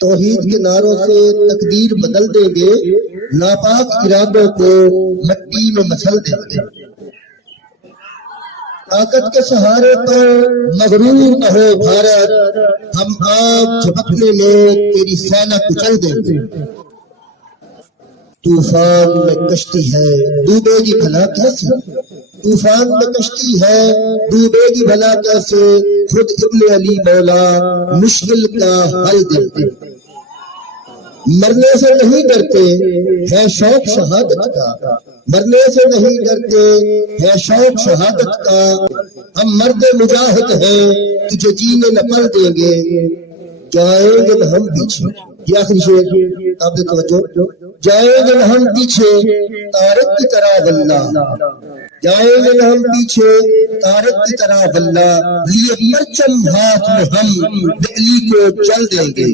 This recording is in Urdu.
توحید کے نعروں سے تقدیر بدل دیں گے، ناپاک ارادوں کو مٹی میں مچل دیں گے۔ طاقت کے سہارے پر مغرور نہ ہو بھارت، ہم آگ جھپکنے میں تیری سینہ کچل دیں گے۔ طوفان میں کشتی ہے ڈوبے گی بھلا کیسے، طوفان میں کشتی ہے ڈوبے گی بھلا کیسے، خود ابن علی مولا مشکل کا حل دے دے۔ مرنے سے نہیں ڈرتے ہے شوق شہادت کا، مرنے سے نہیں ڈرتے ہے شوق شہادت کا، ہم مرد مجاہد ہیں تجھے جینے نہ پل دیں گے، جائیں گے نہ ہم پیچھے۔ یہ آخری شعر آپ نے توجہ، جائیں گے نہ ہم پیچھے طارق کی طرح واللہ، جائیں گے نہ ہم پیچھے طارق کی طرح واللہ، لیے پرچم ہاتھ میں ہم دہلی کو چل دیں گے۔